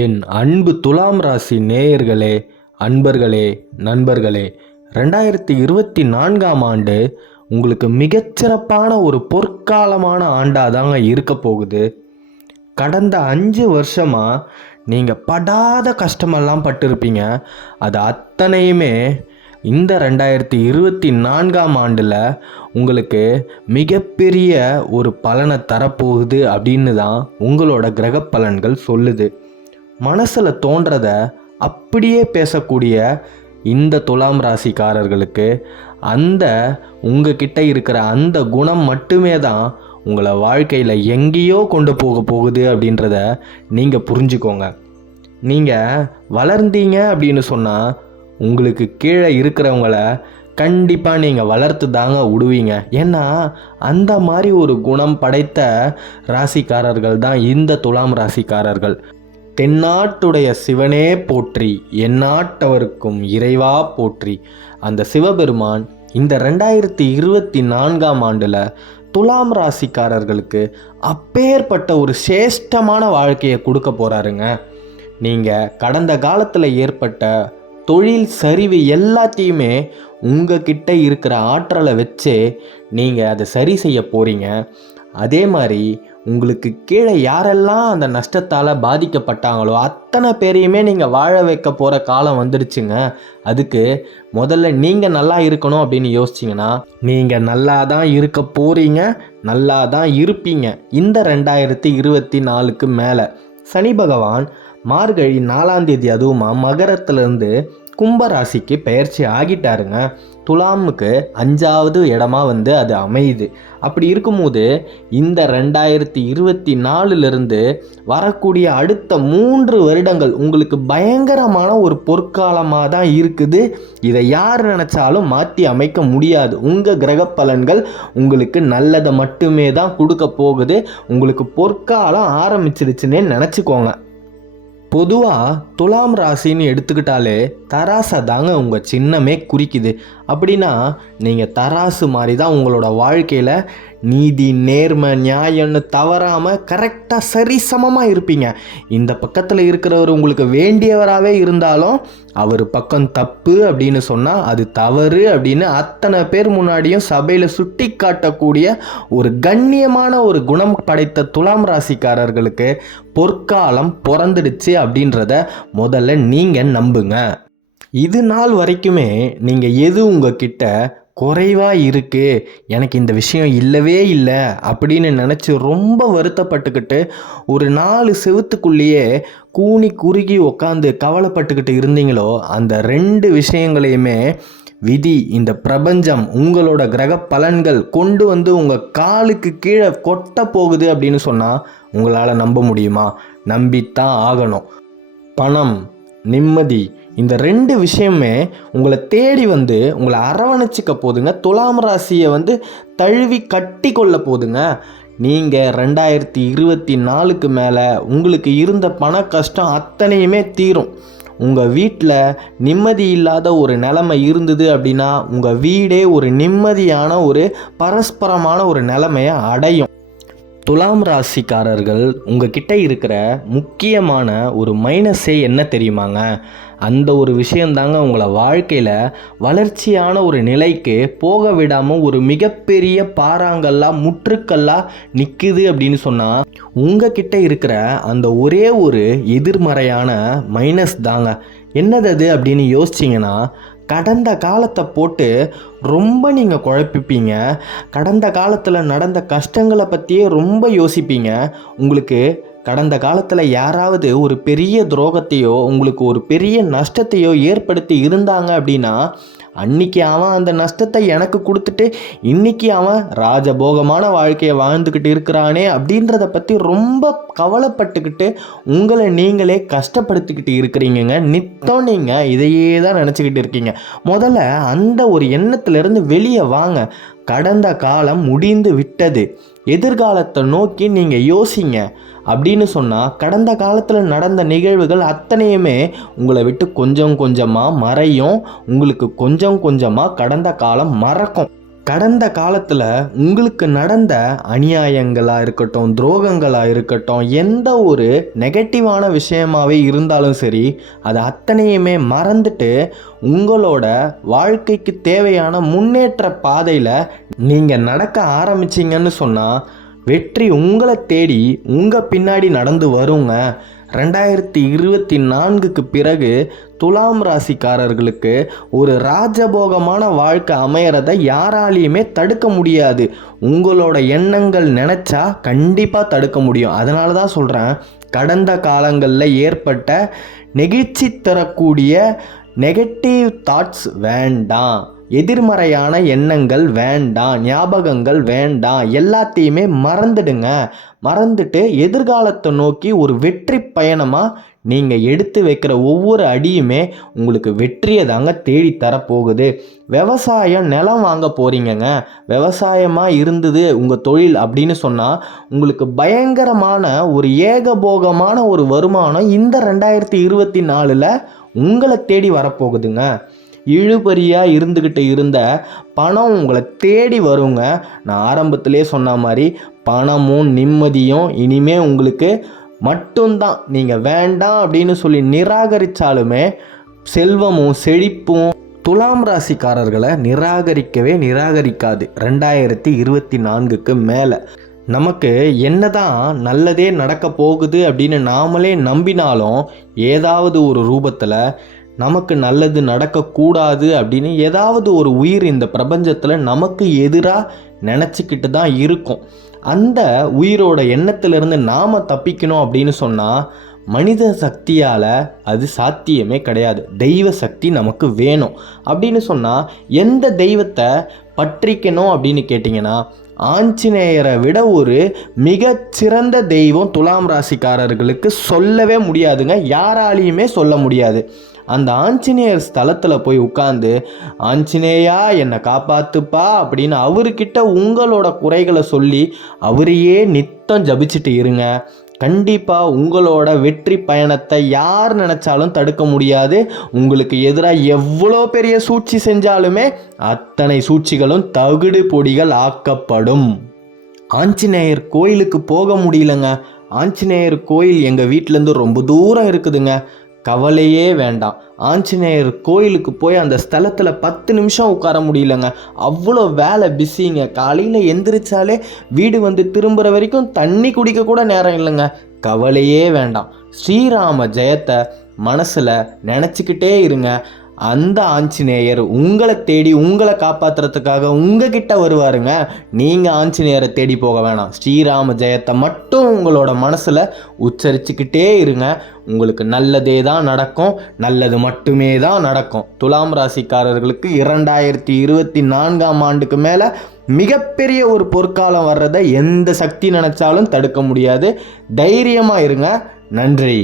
என் அன்பு துலாம் ராசி நேயர்களே, அன்பர்களே, நண்பர்களே, 2024ஆம் ஆண்டு உங்களுக்கு மிகச்சிறப்பான ஒரு பொற்காலமான ஆண்டாக தாங்க இருக்க போகுது. கடந்த 5 வருஷமாக நீங்கள் படாத கஷ்டமெல்லாம் பட்டிருப்பீங்க. அது அத்தனையுமே இந்த 2024ஆம் ஆண்டில் உங்களுக்கு மிகப்பெரிய ஒரு பலனை தரப்போகுது அப்படின்னு தான் உங்களோட கிரக பலன்கள் சொல்லுது. மனசில் தோன்றத அப்படியே பேசக்கூடிய இந்த துலாம் ராசிக்காரர்களுக்கு அந்த உங்ககிட்ட இருக்கிற அந்த குணம் மட்டுமே தான் உங்களை வாழ்க்கையில் எங்கேயோ கொண்டு போகுது அப்படின்றத நீங்கள் புரிஞ்சுக்கோங்க. நீங்கள் வளர்ந்தீங்க அப்படின்னு சொன்னால் உங்களுக்கு கீழே இருக்கிறவங்கள கண்டிப்பாக நீங்கள் வளர்த்து தாங்க விடுவீங்க. ஏன்னா அந்த மாதிரி ஒரு குணம் படைத்த ராசிக்காரர்கள் தான் இந்த துலாம் ராசிக்காரர்கள். தென்னாட்டுடைய சிவனே போற்றி, எந்நாட்டவருக்கும் இறைவா போற்றி. அந்த சிவபெருமான் இந்த 2024ஆம் ஆண்டில் துலாம் ராசிக்காரர்களுக்கு அப்பேற்பட்ட ஒரு சேஷ்டமான வாழ்க்கையை கொடுக்க போகிறாருங்க. நீங்கள் கடந்த காலத்தில் ஏற்பட்ட தொழில் சரிவு எல்லாத்தையுமே உங்ககிட்ட இருக்கிற ஆற்றலை வச்சு நீங்கள் அதை சரி செய்ய போகிறீங்க. அதே மாதிரி உங்களுக்கு கீழே யாரெல்லாம் அந்த நஷ்டத்தால் பாதிக்கப்பட்டாங்களோ அத்தனை பேரையுமே நீங்கள் வாழ வைக்க போகிற காலம் வந்துடுச்சுங்க. அதுக்கு முதல்ல நீங்கள் நல்லா இருக்கணும் அப்படின்னு யோசிச்சிங்கன்னா நீங்கள் நல்லா தான் இருக்க போகிறீங்க, நல்லா தான் இருப்பீங்க. இந்த 2024க்கு மேலே சனி பகவான் மார்கழி 4ஆம் தேதி அதுவுமா மகரத்துலேருந்து கும்பராசிக்கு பெயர்ச்சி ஆகிட்டாருங்க. துலாமுக்கு 5வது இடமா அது அமையுது. அப்படி இருக்கும்போது இந்த 2024லிருந்து வரக்கூடிய அடுத்த 3 வருடங்கள் உங்களுக்கு பயங்கரமான ஒரு பொற்காலமாக தான் இருக்குது. இதை யார் நினச்சாலும் மாற்றி அமைக்க முடியாது. உங்கள் கிரக பலன்கள் உங்களுக்கு நல்லதை மட்டுமே தான் கொடுக்க போகுது. உங்களுக்கு பொற்காலம் ஆரம்பிச்சிருச்சுன்னே நினச்சிக்கோங்க. பொதுவாக துலாம் ராசின்னு எடுத்துக்கிட்டாலே தராசை தாங்க உங்கள் சின்னமே குறிக்குது. அப்படின்னா நீங்கள் தராசு மாதிரி தான் உங்களோட வாழ்க்கையில் நீதி, நேர்மை, நியாயம்னு தவறாமல் கரெக்டாக சரிசமமாக இருப்பீங்க. இந்த பக்கத்தில் இருக்கிறவர் உங்களுக்கு வேண்டியவராகவே இருந்தாலும் அவர் பக்கம் தப்பு அப்படின்னு சொன்னால் அது தவறு அப்படின்னு அத்தனை பேர் முன்னாடியும் சபையில் சுட்டி காட்டக்கூடிய ஒரு கண்ணியமான ஒரு குணம் படைத்த துலாம் ராசிக்காரர்களுக்கு பொற்காலம் பிறந்துடுச்சு அப்படின்றத முதல்ல நீங்கள் நம்புங்க. இது நாள் வரைக்குமே நீங்கள் எது உங்ககிட்ட குறைவாக இருக்குது, எனக்கு இந்த விஷயம் இல்லவே இல்லை அப்படின்னு நினச்சி ரொம்ப வருத்தப்பட்டுக்கிட்டு ஒரு 4 செவுத்துக்குள்ளேயே கூனி குறுகி உக்காந்து கவலைப்பட்டுக்கிட்டு இருந்தீங்களோ அந்த 2 விஷயங்களையுமே விதி, இந்த பிரபஞ்சம், உங்களோட கிரக பலன்கள் கொண்டு உங்கள் காலுக்கு கீழே கொட்ட போகுது அப்படின்னு சொன்னால் உங்களால் நம்ப முடியுமா? நம்பித்தான் ஆகணும். பணம், நிம்மதி, இந்த 2 விஷயமே உங்களை தேடி உங்களை அரவணைச்சிக்க போதுங்க. துலாம் ராசியை தழுவி கட்டி கொள்ள போதுங்க. நீங்கள் 2024க்கு மேலே உங்களுக்கு இருந்த பண கஷ்டம் அத்தனையுமே தீரும். உங்கள் வீட்டில் நிம்மதி இல்லாத ஒரு நிலைமை இருந்தது அப்படின்னா உங்கள் வீடே ஒரு நிம்மதியான ஒரு பரஸ்பரமான ஒரு நிலைமையை அடையும். துலாம் ராசிக்காரர்கள் உங்ககிட்ட இருக்கிற முக்கியமான ஒரு மைனஸே என்ன தெரியுமாங்க? அந்த ஒரு விஷயந்தாங்க உங்களை வாழ்க்கையில் வளர்ச்சியான ஒரு நிலைக்கு போக விடாமல் ஒரு மிகப்பெரிய பாறாங்கல்லாம் முற்றுக்கல்லாக நிற்குது அப்படின்னு சொன்னால் உங்ககிட்ட இருக்கிற அந்த ஒரே ஒரு எதிர்மறையான மைனஸ் தாங்க. என்னது அது அப்படின்னு யோசிச்சிங்கன்னா கடந்த காலத்தை போட்டு ரொம்ப நீங்கள் குழப்பிப்பீங்க. கடந்த காலத்தில் நடந்த கஷ்டங்களை பற்றியே ரொம்ப யோசிப்பீங்க. உங்களுக்கு கடந்த காலத்தில் யாராவது ஒரு பெரிய துரோகத்தையோ உங்களுக்கு ஒரு பெரிய நஷ்டத்தையோ ஏற்படுத்தி இருந்தாங்க அப்படின்னா அன்னைக்கு அவன் அந்த நஷ்டத்தை எனக்கு கொடுத்துட்டு இன்னைக்கு அவன் ராஜபோகமான வாழ்க்கையை வாழ்ந்துக்கிட்டு இருக்கிறானே அப்படின்றத பற்றி ரொம்ப கவலைப்பட்டுக்கிட்டு உங்களை நீங்களே கஷ்டப்படுத்திக்கிட்டு இருக்கிறீங்க. நித்தம் நீங்கள் இதையே தான் நினச்சிக்கிட்டு இருக்கீங்க. முதல்ல அந்த ஒரு எண்ணத்திலிருந்து வெளியே வாங்க. கடந்த காலம் முடிந்து விட்டது. எதிர்காலத்தை நோக்கி நீங்கள் யோசிங்க. அப்படின்னு சொன்னால் கடந்த காலத்தில் நடந்த நிகழ்வுகள் அத்தனையுமே உங்களை விட்டு கொஞ்சம் கொஞ்சமாக மறையும். உங்களுக்கு கொஞ்சம் கொஞ்சமாக கடந்த காலம் மறக்கும். கடந்த காலத்தில் உங்களுக்கு நடந்த அநியாயங்களாக இருக்கட்டும், துரோகங்களாக இருக்கட்டும், எந்த ஒரு நெகட்டிவான விஷயமாகவே இருந்தாலும் சரி, அது அத்தனையுமே மறந்துட்டு உங்களோட வாழ்க்கைக்கு தேவையான முன்னேற்ற பாதையில் நீங்கள் நடக்க ஆரம்பிச்சிங்கன்னு சொன்னால் வெற்றி உங்களை தேடி உங்கள் பின்னாடி நடந்து வருங்க. 2024க்கு பிறகு துலாம் ராசிக்காரர்களுக்கு ஒரு ராஜபோகமான வாழ்க்கை அமையறதை யாராலையுமே தடுக்க முடியாது. உங்களோட எண்ணங்கள் நினச்சா கண்டிப்பாக தடுக்க முடியும். அதனால தான் சொல்கிறேன், கடந்த காலங்களில் ஏற்பட்ட நெகிழ்ச்சி தரக்கூடிய நெகட்டிவ் தாட்ஸ் வேண்டாம், எதிர்மறையான எண்ணங்கள் வேண்டாம், ஞாபகங்கள் வேண்டாம், எல்லாத்தையுமே மறந்துடுங்க. மறந்துட்டு எதிர்காலத்தை நோக்கி ஒரு வெற்றி பயணமாக நீங்கள் எடுத்து வைக்கிற ஒவ்வொரு அடியுமே உங்களுக்கு வெற்றியை தாங்க தேடி தரப்போகுது. விவசாயம் நிலம் வாங்க போகிறீங்கங்க. விவசாயமாக இருந்தது உங்கள் தொழில் அப்படின்னு சொன்னால் உங்களுக்கு பயங்கரமான ஒரு ஏகபோகமான ஒரு வருமானம் இந்த 2024ல் உங்களை தேடி வரப்போகுதுங்க. இழுபறியாக இருந்துக்கிட்டு இருந்த பணம் உங்களை தேடி வருங்க. நான் ஆரம்பத்திலே சொன்ன மாதிரி பணமும் நிம்மதியும் இனிமே உங்களுக்கு மட்டும்தான். நீங்கள் வேண்டாம் அப்படின்னு சொல்லி நிராகரித்தாலுமே செல்வமும் செழிப்பும் துலாம் ராசிக்காரர்களை நிராகரிக்காது. 2024க்கு மேலே நமக்கு என்னதான் நல்லதே நடக்க போகுது அப்படின்னு நாமளே நம்பினாலும் ஏதாவது ஒரு ரூபத்தில் நமக்கு நல்லது நடக்கக்கூடாது அப்படின்னு ஏதாவது ஒரு உயிர் இந்த பிரபஞ்சத்தில் நமக்கு எதிராக நினச்சிக்கிட்டு தான் இருக்கும். அந்த உயிரோட எண்ணத்திலிருந்து நாம் தப்பிக்கணும் அப்படின்னு சொன்னால் மனித சக்தியால் அது சாத்தியமே கிடையாது. தெய்வ சக்தி நமக்கு வேணும். அப்படின்னு சொன்னால் எந்த தெய்வத்தை பற்றிக்கணும் அப்படின்னு கேட்டிங்கன்னா ஆஞ்சநேயரை விட ஒரு மிகச்சிறந்த தெய்வம் துலாம் ராசிக்காரர்களுக்கு சொல்லவே முடியாதுங்க. யாராலையுமே சொல்ல முடியாது. அந்த ஆஞ்சநேயர் ஸ்தலத்தில் போய் உட்காந்து ஆஞ்சநேயா என்னை காப்பாத்துப்பா அப்படின்னு அவர்கிட்ட உங்களோட குறைகளை சொல்லி அவரையே நித்தம் ஜபிச்சுட்டு இருங்க. கண்டிப்பாக உங்களோட வெற்றி பயணத்தை யார் நினச்சாலும் தடுக்க முடியாது. உங்களுக்கு எதிராக எவ்வளோ பெரிய சூழ்ச்சி செஞ்சாலுமே அத்தனை சூழ்ச்சிகளும் தகுடு பொடிகள் ஆக்கப்படும். ஆஞ்சநேயர் கோயிலுக்கு போக முடியலங்க. ஆஞ்சநேயர் கோயில் எங்கள் வீட்டிலேருந்து ரொம்ப தூரம் இருக்குதுங்க. கவலையே வேண்டாம். ஆஞ்சநேயர் கோயிலுக்கு போய் அந்த ஸ்தலத்தில் 10 நிமிஷம் உட்கார முடியலங்க. அவ்வளோ வேலை பிஸிங்க. காலையில் எந்திரிச்சாலே வீடு வந்து திரும்புகிற வரைக்கும் தண்ணி குடிக்க கூட நேரம் இல்லைங்க. கவலையே வேண்டாம். ஸ்ரீராம ஜெயத்தை மனசில் நினச்சிக்கிட்டே இருங்க. அந்த ஆஞ்சநேயர் உங்களை தேடி உங்களை காப்பாற்றுறதுக்காக உங்ககிட்ட வருவாருங்க. நீங்கள் ஆஞ்சநேயரை தேடி போக வேணாம். ஸ்ரீராம ஜெயத்தை மட்டும் உங்களோட மனசில் உச்சரிச்சுக்கிட்டே இருங்க. உங்களுக்கு நல்லதே தான் நடக்கும். நல்லது மட்டுமே தான் நடக்கும். துலாம் ராசிக்காரர்களுக்கு 2024ஆம் ஆண்டுக்கு மேலே மிகப்பெரிய ஒரு பொற்காலம் வர்றதை எந்த சக்தி நினச்சாலும் தடுக்க முடியாது. தைரியமாக இருங்க. நன்றி.